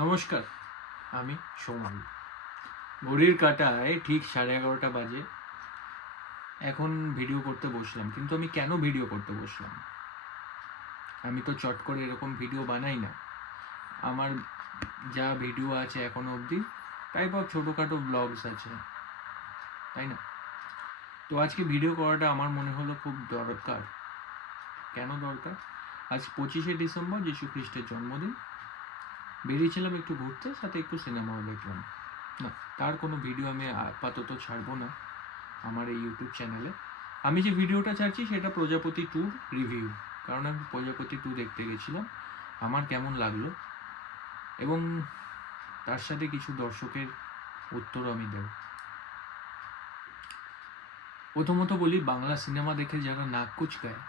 নমস্কার, আমি সৌমান। ঘড়ির কাঁটায় ঠিক 11:30 বাজে। এখন ভিডিও করতে বসলাম, কিন্তু আমি কেন ভিডিও করতে বসলাম? আমি তো চট করে এরকম ভিডিও বানাই না। আমার যা ভিডিও আছে এখনো অবধি, তাই বা ছোটোখাটো ব্লগস আছে, তাই না? তো আজকে ভিডিও করাটা আমার মনে হলো খুব দরকার। কেন দরকার? আজ 25শে ডিসেম্বর, যীশু খ্রিস্টের জন্মদিন। বেরিয়েছিলাম একটু ঘুরতে, সাথে একটু সিনেমাও দেখলাম। না, তার কোনো ভিডিও আমি আপাতত ছাড়বো না আমার এই ইউটিউব চ্যানেলে। আমি যে ভিডিওটা ছাড়ছি সেটা প্রজাপতি 2 রিভিউ। কারণ আমি প্রজাপতি 2 দেখতে গেছিলাম, আমার কেমন লাগলো, এবং তার সাথে কিছু দর্শকের উত্তর আমি দেব। প্রথমত বলি, বাংলা সিনেমা দেখে যারা নাক কুচকায়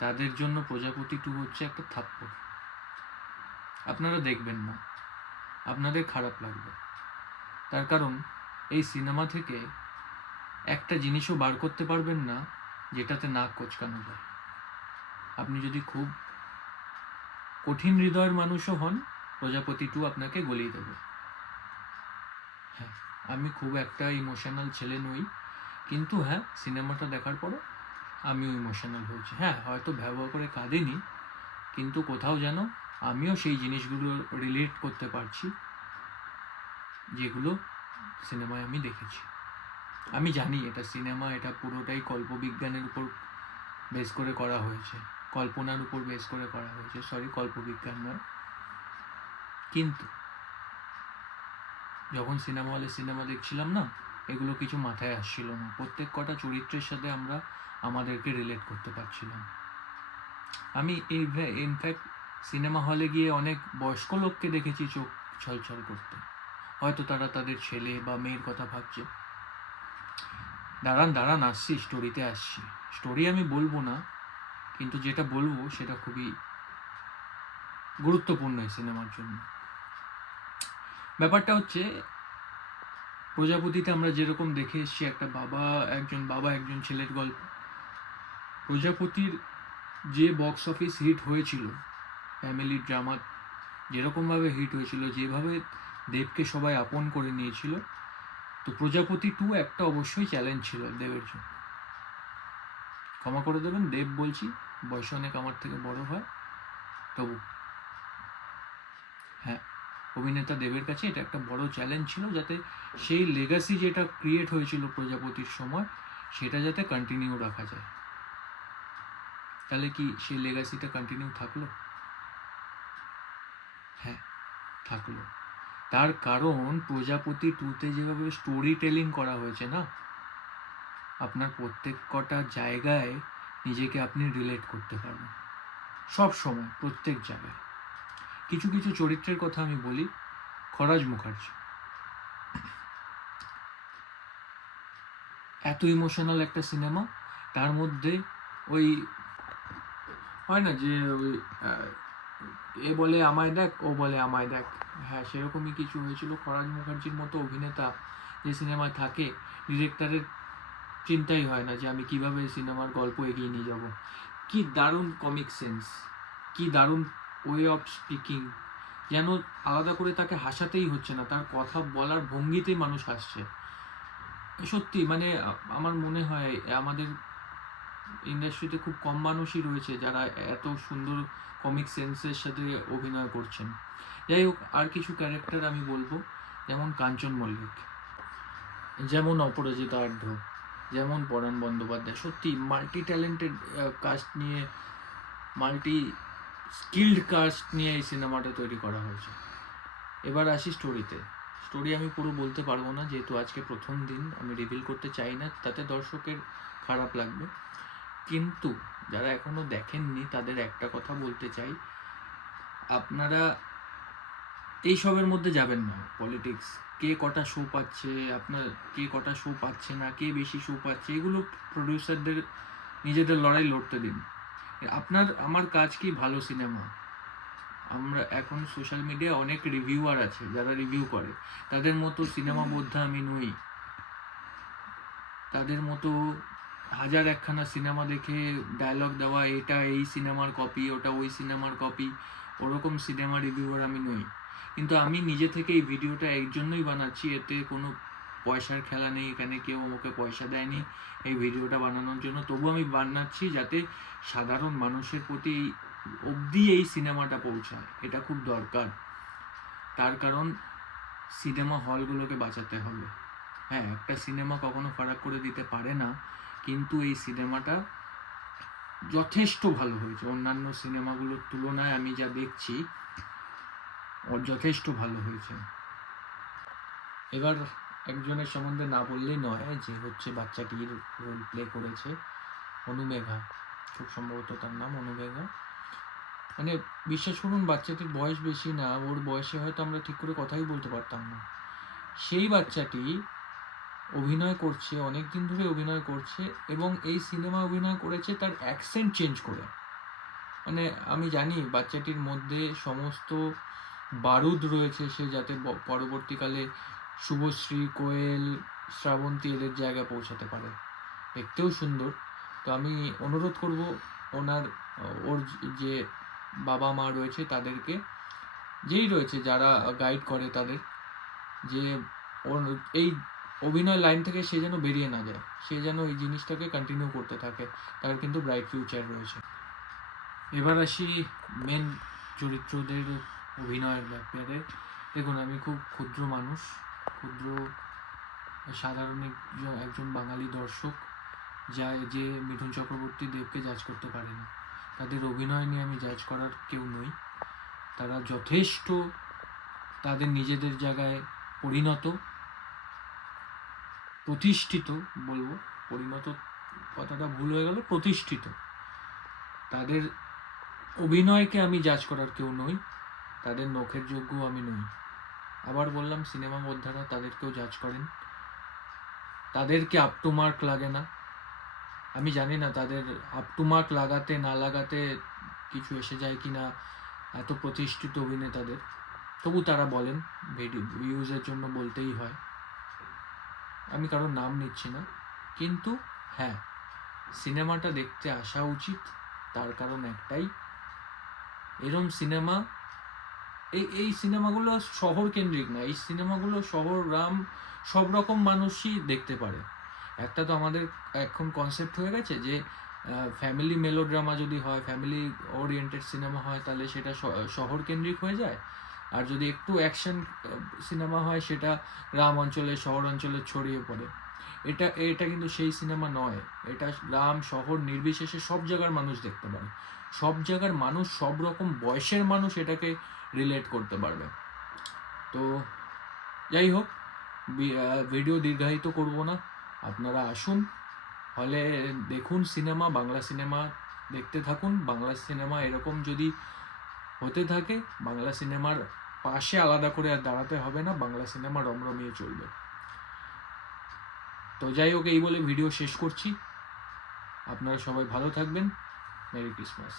তাদের জন্য প্রজাপতি 2 হচ্ছে একটা থাপ্পড়। আপনারা দেখবেন না, আপনাদের খারাপ লাগবে। তার কারণ এই সিনেমা থেকে একটা জিনিসও বার করতে পারবেন না যেটাতে নাক কোচকানো যায়। আপনি যদি খুব কঠিন হৃদয়ের মানুষও হন, প্রজাপতি 2 আপনাকে গলিয়ে দেবে। হ্যাঁ, আমি খুব একটা ইমোশনাল ছেলে নই, কিন্তু হ্যাঁ, সিনেমাটা দেখার পরে আমিও ইমোশনাল হয়েছি। হ্যাঁ, হয়তো ব্যবহার করে কাঁদিনি, কিন্তু কোথাও যেন আমিও সেই জিনিসগুলো রিলেট করতে পারছি যেগুলো সিনেমায় আমি দেখেছি। আমি জানি এটা সিনেমা, এটা পুরোটাই কল্পবিজ্ঞানের উপর বেস করে করা হয়েছে, কল্পনার উপর বেস করে করা হয়েছে, কল্পবিজ্ঞান নয়। কিন্তু যখন সিনেমা হলে সিনেমা দেখছিলাম না, এগুলো কিছু মাথায় আসছিল না। প্রত্যেক কটা চরিত্রের সাথে আমরা আমাদেরকে রিলেট করতে পারছিলাম। আমি ইনফ্যাক্ট সিনেমা হলে গিয়ে অনেক বয়স্ক লোককে দেখেছি চোখ ছলছল করতে। হয়তো তারা তাদের ছেলে বা মেয়ের কথা ভাবছে। দাঁড়ান আসছি, স্টোরিতে আসছি। স্টোরি আমি বলবো না, কিন্তু যেটা বলবো সেটা খুবই গুরুত্বপূর্ণ এই সিনেমার জন্য। ব্যাপারটা হচ্ছে, প্রজাপতিতে আমরা যেরকম দেখে এসেছি একটা একজন ছেলের গল্প, প্রজাপতির যে বক্স অফিস হিট হয়েছিল, ফ্যামিলি ড্রামা যেরকমভাবে হিট হয়েছিল, যেভাবে দেবকে সবাই আপন করে নিয়েছিল, তো প্রজাপতি 2 একটা অবশ্যই চ্যালেঞ্জ ছিল দেবের জন্য। ক্ষমা করে দেবেন, দেব বলছি, বয়সে অনেক আমার থেকে বড় হয়, তবু হ্যাঁ, অভিনেতা দেবের কাছে এটা একটা বড় চ্যালেঞ্জ ছিল, যাতে সেই লেগাসি যেটা ক্রিয়েট হয়েছিল প্রজাপতির সময়, সেটা যাতে কন্টিনিউ রাখা যায়। তাহলে কি সেই লেগাসিটা কন্টিনিউ থাকলো? হ্যাঁ, থাকলো। তার কারণ প্রজাপতি 2-তে যেভাবে স্টোরি টেলিং করা হয়েছে না, আপনার প্রত্যেক কটা জায়গায় নিজেকে আপনি রিলেট করতে পারবেন, সব সময়, প্রত্যেক জায়গায়। কিছু কিছু চরিত্রের কথা আমি বলি। খরাজ মুখার্জি এত ইমোশনাল একটা সিনেমা, তার মধ্যে ওই হয় না যে ওই এ বলে আমায় দেখ, ও বলে আমায় দেখ, হ্যাঁ, সেরকমই কিছু হয়েছিল। খরাজ মুখার্জির মতো অভিনেতা যে সিনেমায় থাকে, ডিরেক্টরের চিন্তাই হয় না যে আমি কিভাবে সিনেমার গল্প এগিয়ে নিয়ে যাব। কি দারুণ কমিক সেন্স, কি দারুণ ওয়ে অফ স্পিকিং, যেন আলাদা করে তাকে হাসাতেই হচ্ছে না, তার কথা বলার ভঙ্গিতেই মানুষ হাসছে। সত্যি মানে আমার মনে হয় আমাদের ইন্ডাস্ট্রিতে খুব কম মানুষই রয়েছে যারা এত সুন্দর কমিক সেন্সের সাথে অভিনয় করছেন। যাই হোক, আর কিছু ক্যারেক্টার আমি বলবো, যেমন কাঞ্চন মল্লিক, যেমন অপরাজিতা আঢ্য, যেমন পরাণ বন্দ্যোপাধ্যায়। সত্যি মাল্টি ট্যালেন্টেড কাস্ট নিয়ে, মাল্টি স্কিল্ড কাস্ট নিয়ে এই সিনেমাটা তৈরি করা হয়েছে। এবার আসি স্টোরিতে। স্টোরি আমি পুরো বলতে পারবো না, যেহেতু আজকে প্রথম দিন, আমি রিভিল করতে চাই না, তাতে দর্শকের খারাপ লাগবে। কিন্তু যারা এখনো দেখেননি তাদের একটা কথা বলতে চাই, আপনারা এইসবের মধ্যে যাবেন না। পলিটিক্স, কে কটা শো পাচ্ছে, আপনার কে কটা শো পাচ্ছে না, কে বেশি শো পাচ্ছে, এগুলো প্রডিউসারদের নিজেদের লড়াই লড়তে দিন। আমার কাজ কি? ভালো সিনেমা। আমরা এখন সোশ্যাল মিডিয়ায় অনেক রিভিউয়ার আছে যারা রিভিউ করে, তাদের মতো সিনেমা বোদ্ধা আমি নই। তাদের মতো হাজার একখানা সিনেমা দেখে ডায়লগ দেওয়া, এটা এই সিনেমার কপি, ওটা ওই সিনেমার কপি, ওরকম সিনেমা রিভিউয়ার আমি নই। কিন্তু আমি নিজে থেকে এই ভিডিওটা এই জন্যই বানাচ্ছি, এতে কোনো পয়সার খেলা নেই, এখানে কেউ আমাকে পয়সা দেয়নি এই ভিডিওটা বানানোর জন্য। তবু আমি বানাচ্ছি যাতে সাধারণ মানুষের প্রতি অবধি এই সিনেমাটা পৌঁছায়, এটা খুব দরকার। তার কারণ সিনেমা হলগুলোকে বাঁচাতে হবে। হ্যাঁ, একটা সিনেমা কখনো ফারাক করে দিতে পারে না, কিন্তু এই সিনেমাটা যথেষ্ট ভালো হয়েছে। অন্যান্য সিনেমাগুলোর তুলনায় আমি যা দেখছি ওর যথেষ্ট ভালো হয়েছে। এবার একজনের সম্বন্ধে না বললেই নয়, যে হচ্ছে বাচ্চাটির রোল প্লে করেছে, অনুমেঘা, খুব সম্ভবত তার নাম অনুমেঘা। মানে বিশ্বাস করুন, বাচ্চাটির বয়স বেশি না, ওর বয়সে হয়তো আমরা ঠিক করে কথাই বলতে পারতাম না। সেই বাচ্চাটি অভিনয় করছে, অনেক দিন ধরে অভিনয় করছে, এবং এই সিনেমা অভিনয় করেছে তার অ্যাকসেন্ট চেঞ্জ করে। মানে আমি জানি বাচ্চাটির মধ্যে সমস্ত বারুদ রয়েছে, সে যাতে পরবর্তীকালে শুভশ্রী, কোয়েল, শ্রাবন্তী এদের জায়গায় পৌঁছাতে পারে। দেখতেও সুন্দর। তো আমি অনুরোধ করব ওর যে বাবা মা রয়েছে তাদেরকে, যেই রয়েছে যারা গাইড করে তাদের, যে ওর এই অভিনয় লাইন থেকে সে যেন বেরিয়ে না যায়, সে যেন এই জিনিসটাকে কন্টিনিউ করতে থাকে। তার কিন্তু ব্রাইট ফিউচার রয়েছে। এবার আসি মেন চরিত্রদের অভিনয়ের ব্যাপারে। দেখুন, আমি খুব ক্ষুদ্র মানুষ, ক্ষুদ্র সাধারণ একজন বাঙালি দর্শক, যে মিঠুন চক্রবর্তী দেবকে জাজ করতে পারে না। তাদের অভিনয় নিয়ে আমি জাজ করার কেউ নই। তারা যথেষ্ট তাদের নিজেদের জায়গায় পরিণত, প্রতিষ্ঠিত বলবো, পরিণত কথাটা ভুল হয়ে গেল, প্রতিষ্ঠিত। তাদের অভিনয়কে আমি জাজ করার কেউ নই, তাদের নখের যোগ্য আমি নই। আবার বললাম, সিনেমা বোদ্ধারা তাদেরকেও জাজ করেন, তাদেরকে আপ টু মার্ক লাগে না। আমি জানি না তাদের আপ টু মার্ক লাগাতে না লাগাতে কিছু এসে যায় কি না এত প্রতিষ্ঠিত অভিনেতাদের, তবু তারা বলেন, ভিউজের জন্য বলতেই হয়। আমি কারোর নাম নিচ্ছি না, কিন্তু হ্যাঁ, সিনেমাটা দেখতে আসা উচিত। তার কারণ একটাই, এরম সিনেমা, এই সিনেমাগুলো শহর কেন্দ্রিক না, এই সিনেমাগুলো শহর গ্রাম সব রকম মানুষই দেখতে পারে। একটা তো আমাদের এখন কনসেপ্ট হয়ে গেছে যে ফ্যামিলি মেলোড্রামা যদি হয়, ফ্যামিলি ওরিয়েন্টেড সিনেমা হয়, তাহলে সেটা শহর কেন্দ্রিক হয়ে যায়। আর যদি একটু অ্যাকশন সিনেমা হয়, সেটা গ্রাম অঞ্চলে, শহর অঞ্চলে ছড়িয়ে পড়ে। এটা কিন্তু সেই সিনেমা নয়। এটা গ্রাম শহর নির্বিশেষে সব জায়গার মানুষ দেখতে পারে, সব জায়গার মানুষ, সব রকম বয়সের মানুষ এটাকে রিলেট করতে পারবে। তো যাই হোক, ভিডিও দীর্ঘায়িত করব না, আপনারা আসুন হলে দেখুন সিনেমা, বাংলা সিনেমা দেখতে থাকুন। বাংলা সিনেমা এরকম যদি হতে থাকে, বাংলা সিনেমার পাশে আলাদা করে আর দাঁড়াতে হবে না, বাংলা সিনেমা রমরমিয়ে চলবে। তো যাই হোক, এই বলে ভিডিও শেষ করছি। আপনারা সবাই ভালো থাকবেন। Merry Christmas.